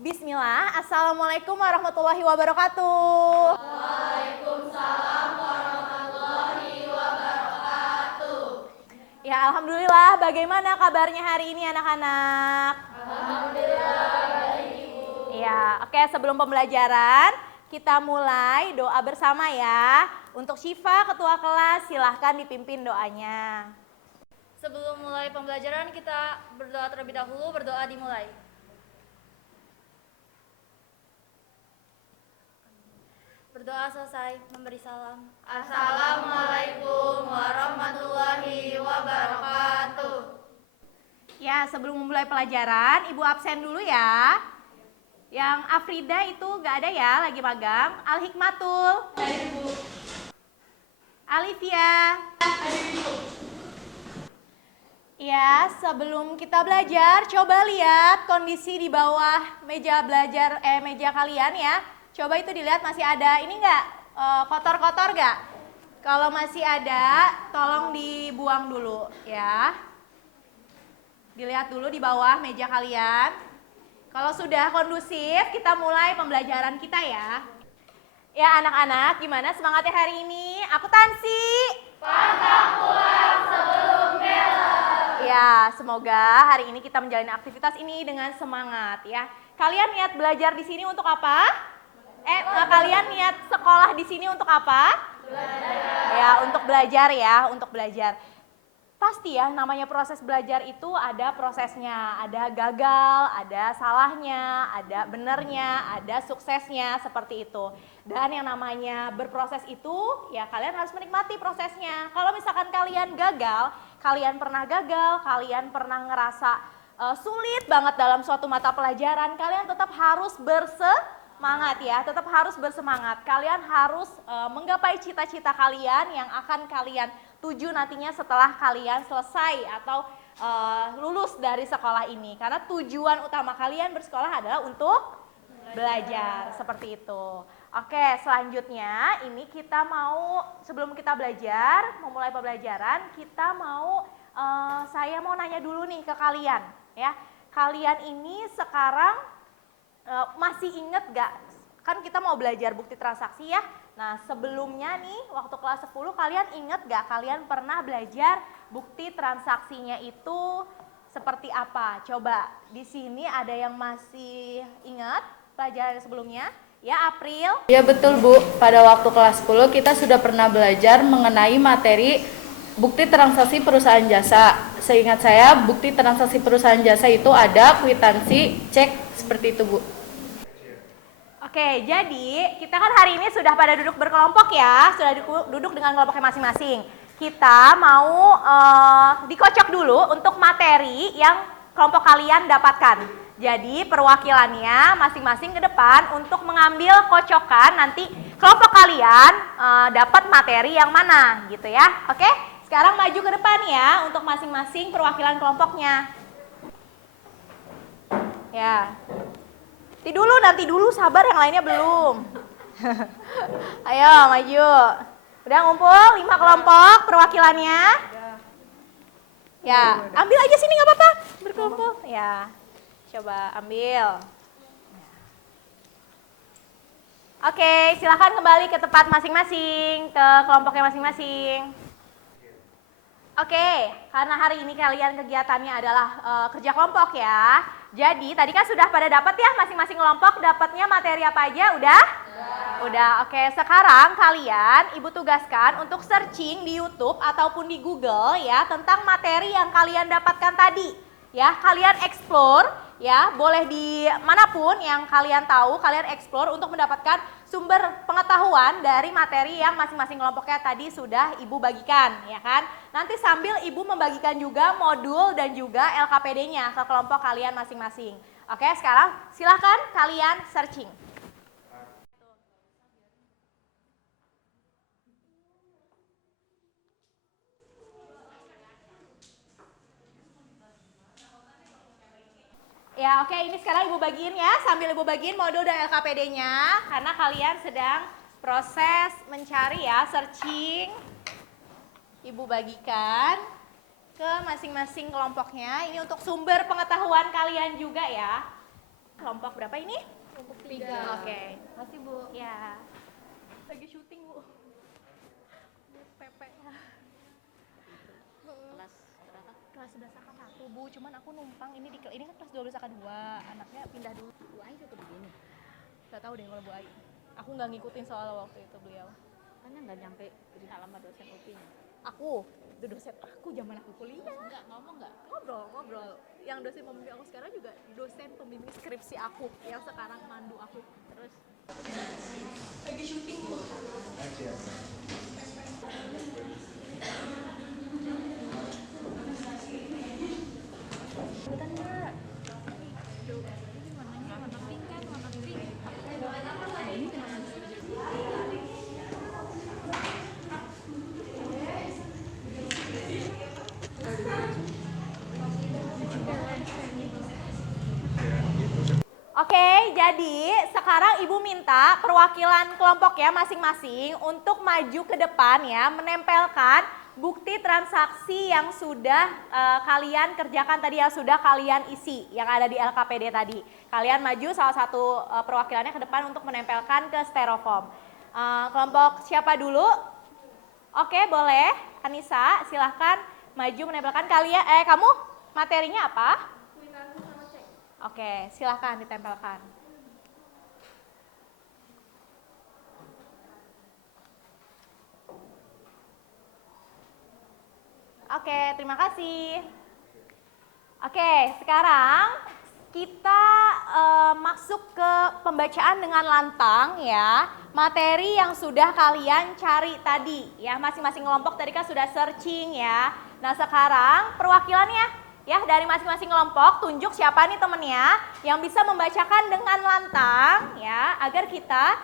Bismillah, Assalamualaikum warahmatullahi wabarakatuh. Waalaikumsalam warahmatullahi wabarakatuh. Ya, Alhamdulillah, bagaimana kabarnya hari ini anak-anak? Alhamdulillah baik Ibu. Ya, oke, sebelum pembelajaran, kita mulai doa bersama ya. Untuk Syifa, ketua kelas, silahkan dipimpin doanya. Sebelum mulai pembelajaran kita berdoa terlebih dahulu, berdoa dimulai. Berdoa selesai, memberi salam. Assalamualaikum warahmatullahi wabarakatuh. Ya, sebelum memulai pelajaran, Ibu absen dulu ya. Yang Afrida itu gak ada ya, lagi magang. Al-Hikmatul. Hadir Bu. Alivia. Hadir Ibu. Ya, sebelum kita belajar, coba lihat kondisi di bawah meja belajar, meja kalian ya. Coba itu dilihat masih ada, ini enggak kotor-kotor enggak? Kalau masih ada, tolong dibuang dulu ya. Dilihat dulu di bawah meja kalian. Kalau sudah kondusif, kita mulai pembelajaran kita ya. Ya anak-anak, gimana semangatnya hari ini? Akuntansi. Pantang pulang sebelum bela. Ya, semoga hari ini kita menjalani aktivitas ini dengan semangat ya. Kalian niat belajar di sini untuk apa? Kalian niat sekolah di sini untuk apa? Belajar. Ya, untuk belajar ya, untuk belajar. Pasti ya, namanya proses belajar itu ada prosesnya, ada gagal, ada salahnya, ada benernya, ada suksesnya, seperti itu. Dan yang namanya berproses itu, ya kalian harus menikmati prosesnya. Kalau misalkan kalian gagal, kalian pernah ngerasa sulit banget dalam suatu mata pelajaran, kalian tetap harus bersemangat ya, tetap harus bersemangat. Kalian harus menggapai cita-cita kalian yang akan kalian tuju nantinya setelah kalian selesai atau lulus dari sekolah ini. Karena tujuan utama kalian bersekolah adalah untuk belajar, seperti itu. Oke, selanjutnya ini kita mau, sebelum kita belajar, memulai pembelajaran, kita mau, saya mau nanya dulu nih ke kalian ya. Kalian ini sekarang masih inget gak? Kan kita mau belajar bukti transaksi ya. Nah sebelumnya nih waktu kelas 10 kalian inget gak? Kalian pernah belajar bukti transaksinya itu seperti apa? Coba di sini ada yang masih ingat pelajaran sebelumnya? Ya April? Ya betul Bu, pada waktu kelas 10 kita sudah pernah belajar mengenai materi bukti transaksi perusahaan jasa. Seingat saya bukti transaksi perusahaan jasa itu ada kwitansi, cek, seperti itu Bu. Oke, jadi kita kan hari ini sudah pada duduk berkelompok ya, sudah duduk dengan kelompoknya masing-masing. Kita mau dikocok dulu untuk materi yang kelompok kalian dapatkan. Jadi perwakilannya masing-masing ke depan untuk mengambil kocokan, nanti kelompok kalian dapat materi yang mana gitu ya. Oke, sekarang maju ke depan ya untuk masing-masing perwakilan kelompoknya. Ya. Nanti dulu, sabar, yang lainnya belum. Ayo maju. Udah ngumpul 5 kelompok perwakilannya? Ya, ambil aja sini nggak apa-apa, berkelompok. Ya, coba ambil. Oke, silakan kembali ke tempat masing-masing, ke kelompoknya masing-masing. Oke, karena hari ini kalian kegiatannya adalah kerja kelompok ya. Jadi tadi kan sudah pada dapat ya masing-masing kelompok dapatnya materi apa aja? Udah? Udah. Oke, sekarang kalian Ibu tugaskan untuk searching di YouTube ataupun di Google ya tentang materi yang kalian dapatkan tadi. Ya, kalian explore ya, boleh di manapun yang kalian tahu, kalian explore untuk mendapatkan sumber pengetahuan dari materi yang masing-masing kelompoknya tadi sudah Ibu bagikan, ya kan? Nanti sambil Ibu membagikan juga modul dan juga LKPD-nya ke kelompok kalian masing-masing. Oke, sekarang silahkan kalian searching. Ya oke, ini sekarang Ibu bagiin ya, sambil Ibu bagiin modul dan LKPD-nya karena kalian sedang proses mencari ya, searching. Ibu bagikan ke masing-masing kelompoknya, ini untuk sumber pengetahuan kalian juga ya. Kelompok berapa ini? Kelompok 3. Oke. Makasih, Bu. Ya. Lagi syuting, Bu. Pepe. Kelas 11 AK 1, Bu. Cuman aku numpang ini ini kan kelas 12 AK 2. Anaknya pindah dulu. Bu Ai juga begini. Gak tahu deh kalau Bu Ai. Aku nggak ngikutin soal waktu itu beliau. Kan nggak nyampe di nama dosen UPI-nya. Aku, itu dosen aku zaman aku kuliah. Enggak, ngomong nggak? Ngobrol. Yang dosen pembimbing aku sekarang juga dosen pembimbing skripsi aku yang sekarang mandu aku. Terus lagi syuting, Bu. Ikutan nggak? warna pink kan, warna pink. Oke, jadi sekarang Ibu minta perwakilan kelompok ya masing-masing untuk maju ke depan ya, menempelkan bukti transaksi yang sudah kalian kerjakan tadi, yang sudah kalian isi, yang ada di LKPD tadi. Kalian maju salah satu perwakilannya ke depan untuk menempelkan ke styrofoam. Kelompok siapa dulu? Oke, boleh. Anissa, silahkan maju menempelkan. Kamu materinya apa? Oke, silahkan ditempelkan. Oke, terima kasih. Oke, sekarang kita masuk ke pembacaan dengan lantang ya. Materi yang sudah kalian cari tadi ya, masing-masing kelompok tadi kan sudah searching ya. Nah, sekarang perwakilannya ya dari masing-masing kelompok, tunjuk siapa nih temennya yang bisa membacakan dengan lantang ya, agar kita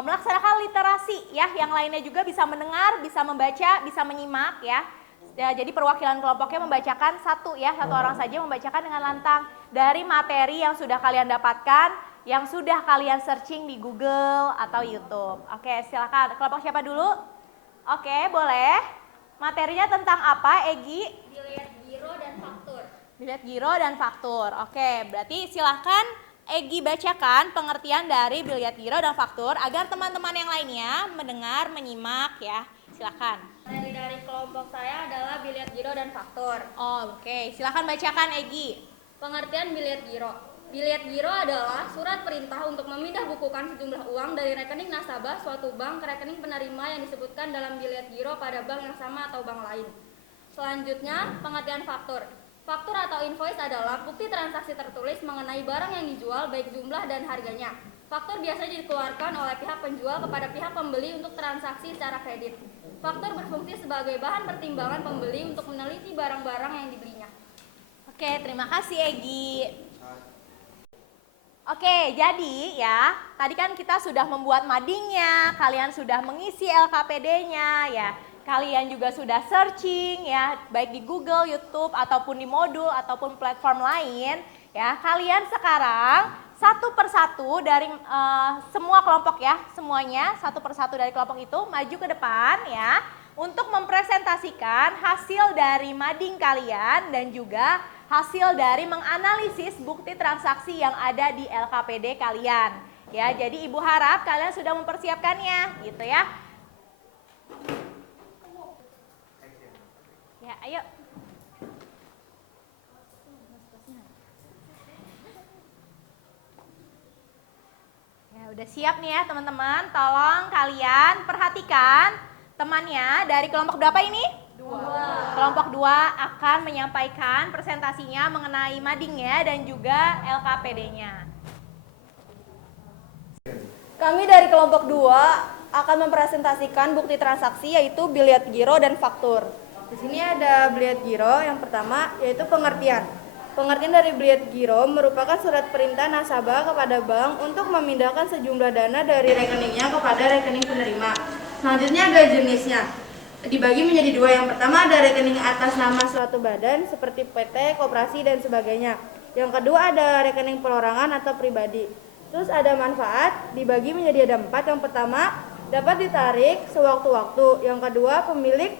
melaksanakan literasi ya, yang lainnya juga bisa mendengar, bisa membaca, bisa menyimak ya. Jadi perwakilan kelompoknya membacakan satu orang saja membacakan dengan lantang dari materi yang sudah kalian dapatkan, yang sudah kalian searching di Google atau YouTube. Oke, silakan. Kelompok siapa dulu? Oke, boleh. Materinya tentang apa, Egi? Biliet giro dan faktur. Biliet giro dan faktur. Oke, berarti silahkan Egi bacakan pengertian dari biliet giro dan faktur agar teman-teman yang lainnya mendengar, menyimak ya. Silahkan. Materi dari kelompok saya adalah biliet giro dan faktur. Oke, silahkan bacakan Egi. Pengertian biliet giro. Biliet giro adalah surat perintah untuk memindah bukukan sejumlah uang dari rekening nasabah suatu bank ke rekening penerima yang disebutkan dalam biliet giro pada bank yang sama atau bank lain. Selanjutnya, pengertian faktur. Faktur atau invoice adalah bukti transaksi tertulis mengenai barang yang dijual baik jumlah dan harganya. Faktur biasanya dikeluarkan oleh pihak penjual kepada pihak pembeli untuk transaksi secara kredit. Faktur berfungsi sebagai bahan pertimbangan pembeli untuk meneliti barang-barang yang dibelinya. Oke, terima kasih Egi. Oke, jadi ya, tadi kan kita sudah membuat madingnya, kalian sudah mengisi LKPD-nya ya. Kalian juga sudah searching ya, baik di Google, YouTube, ataupun di modul, ataupun platform lain ya. Kalian sekarang satu persatu dari semua kelompok ya, semuanya satu persatu dari kelompok itu maju ke depan ya, untuk mempresentasikan hasil dari mading kalian dan juga hasil dari menganalisis bukti transaksi yang ada di LKPD kalian. Ya, jadi Ibu harap kalian sudah mempersiapkannya gitu ya. Ya, ayo. Ya, udah siap nih ya teman-teman. Tolong kalian perhatikan temannya dari kelompok berapa ini? 2. Kelompok 2 akan menyampaikan presentasinya mengenai madingnya dan juga LKPD-nya. Kami dari kelompok 2 akan mempresentasikan bukti transaksi yaitu biliet giro dan faktur. Di sini ada biliet giro yang pertama yaitu pengertian. Pengertian dari biliet giro merupakan surat perintah nasabah kepada bank untuk memindahkan sejumlah dana dari rekeningnya kepada rekening penerima. Selanjutnya ada jenisnya. Dibagi menjadi 2. Yang pertama ada rekening atas nama suatu badan seperti PT, koperasi dan sebagainya. Yang kedua ada rekening perorangan atau pribadi. Terus ada manfaat, dibagi menjadi ada 4. Yang pertama dapat ditarik sewaktu-waktu. Yang kedua pemilik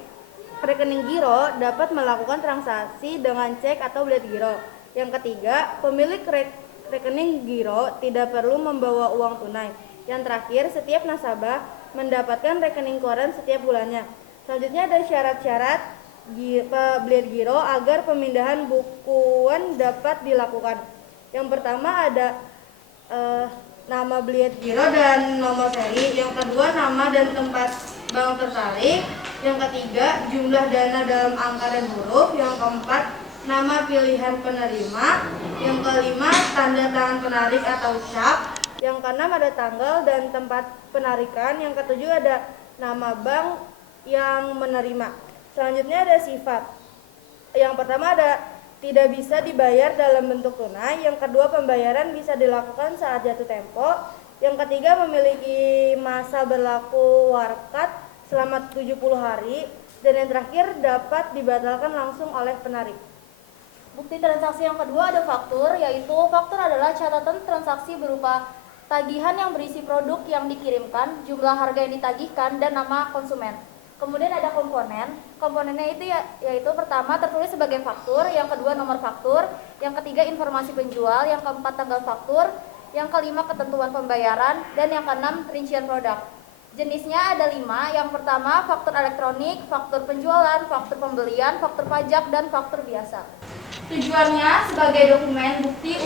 rekening giro dapat melakukan transaksi dengan cek atau biliet giro. Yang ketiga pemilik rekening giro tidak perlu membawa uang tunai. Yang terakhir, setiap nasabah mendapatkan rekening koran setiap bulannya. Selanjutnya ada syarat-syarat pembelian giro agar pemindahan bukuan dapat dilakukan. Yang pertama ada nama beliat giro dan nomor seri. Yang kedua, nama dan tempat bank tertarik. Yang ketiga, jumlah dana dalam angka dan huruf. Yang keempat, nama pilihan penerima. Yang kelima, tanda tangan penarik atau cap. Yang keenam ada tanggal dan tempat penarikan. Yang ketujuh ada nama bank yang menerima. Selanjutnya ada sifat. Yang pertama ada tidak bisa dibayar dalam bentuk tunai. Yang kedua, pembayaran bisa dilakukan saat jatuh tempo. Yang ketiga, memiliki masa berlaku warkat selama 70 hari. Dan yang terakhir, dapat dibatalkan langsung oleh penarik. Bukti transaksi yang kedua ada faktur, yaitu faktur adalah catatan transaksi berupa tagihan yang berisi produk yang dikirimkan, jumlah harga yang ditagihkan, dan nama konsumen. Kemudian ada komponen. Komponennya itu yaitu pertama tertulis sebagai faktur, yang kedua nomor faktur, yang ketiga informasi penjual, yang keempat tanggal faktur, yang kelima ketentuan pembayaran, dan yang keenam rincian produk. Jenisnya ada 5, yang pertama faktur elektronik, faktur penjualan, faktur pembelian, faktur pajak, dan faktur biasa. Tujuannya sebagai dokumen bukti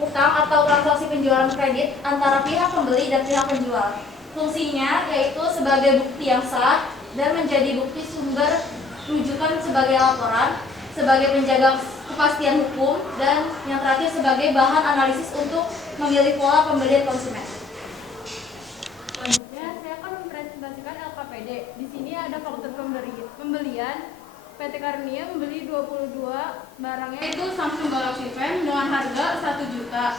utang atau transaksi penjualan kredit antara pihak pembeli dan pihak penjual. Fungsinya yaitu sebagai bukti yang sah dan menjadi bukti sumber rujukan sebagai laporan, sebagai penjaga kepastian hukum, dan yang terakhir sebagai bahan analisis untuk memilih pola pembelian konsumen. Selanjutnya saya akan mempresentasikan LKPD. Di sini ada faktur pembelian. PT Karnia membeli 22 barangnya itu Samsung Galaxy Pen dengan harga 1 juta.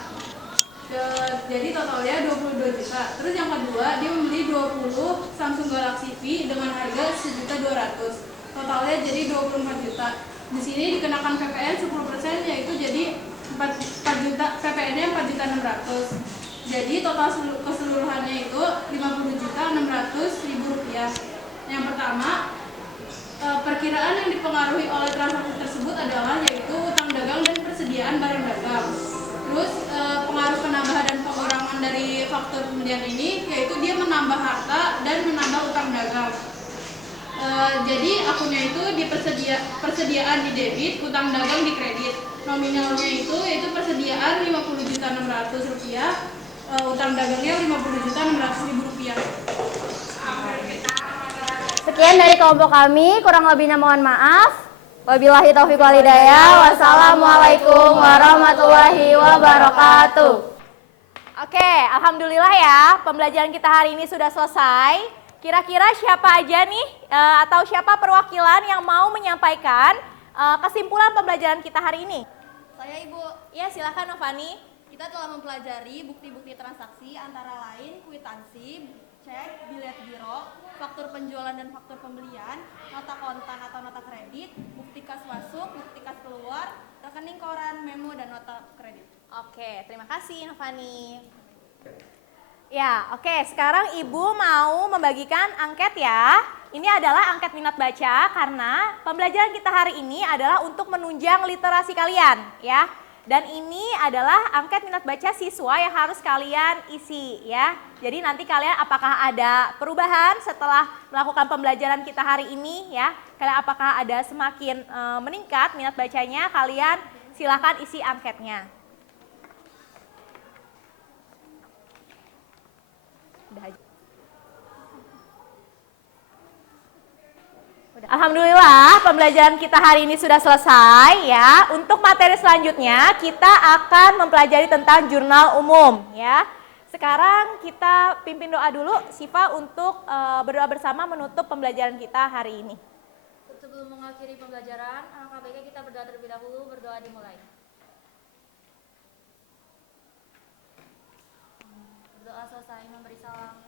Jadi totalnya 22 juta. Terus yang kedua, dia membeli 20 Samsung Galaxy V dengan harga 1.200.000. Totalnya jadi 24 juta. Di sini dikenakan PPN 10%, yaitu jadi 4 juta, PPN-nya 4.600.000. Jadi total keseluruhannya itu 50.600.000 rupiah. Yang pertama, perkiraan yang dipengaruhi oleh transaksi tersebut adalah yaitu utang dagang dan persediaan barang dagang. Terus pengaruh penambahan dan pengurangan dari faktur pembelian ini yaitu dia menambah harta dan menambah utang dagang. Jadi akunnya itu di persediaan di debit, utang dagang di kredit. Nominalnya itu yaitu persediaan 50.600.000 rupiah, utang dagangnya 50.600.000 rupiah. Sekian dari kelompok kami, kurang lebihnya mohon maaf. Wabillahi taufiq wal hidayah. Wassalamualaikum warahmatullahi wabarakatuh. Oke, alhamdulillah ya, pembelajaran kita hari ini sudah selesai. Kira-kira siapa aja nih atau siapa perwakilan yang mau menyampaikan kesimpulan pembelajaran kita hari ini? Saya Ibu. Ya, silakan Novani. Kita telah mempelajari bukti-bukti transaksi antara lain kwitansi, cek, bilet giro, faktur penjualan dan faktur pembelian, nota kontan atau nota kredit, bukti kas masuk, bukti kas keluar, rekening koran, memo, dan nota kredit. Oke, terima kasih Novani. Ya, oke, sekarang Ibu mau membagikan angket ya. Ini adalah angket minat baca karena pembelajaran kita hari ini adalah untuk menunjang literasi kalian ya. Dan ini adalah angket minat baca siswa yang harus kalian isi ya. Jadi nanti kalian apakah ada perubahan setelah melakukan pembelajaran kita hari ini ya. Kalian apakah ada semakin meningkat minat bacanya, kalian silakan isi angketnya. Udah aja. Alhamdulillah pembelajaran kita hari ini sudah selesai ya. Untuk materi selanjutnya kita akan mempelajari tentang jurnal umum ya. Sekarang kita pimpin doa dulu Siva untuk berdoa bersama menutup pembelajaran kita hari ini. Sebelum mengakhiri pembelajaran, alangkah baiknya kita berdoa terlebih dahulu, berdoa dimulai. Berdoa selesai memberi salam.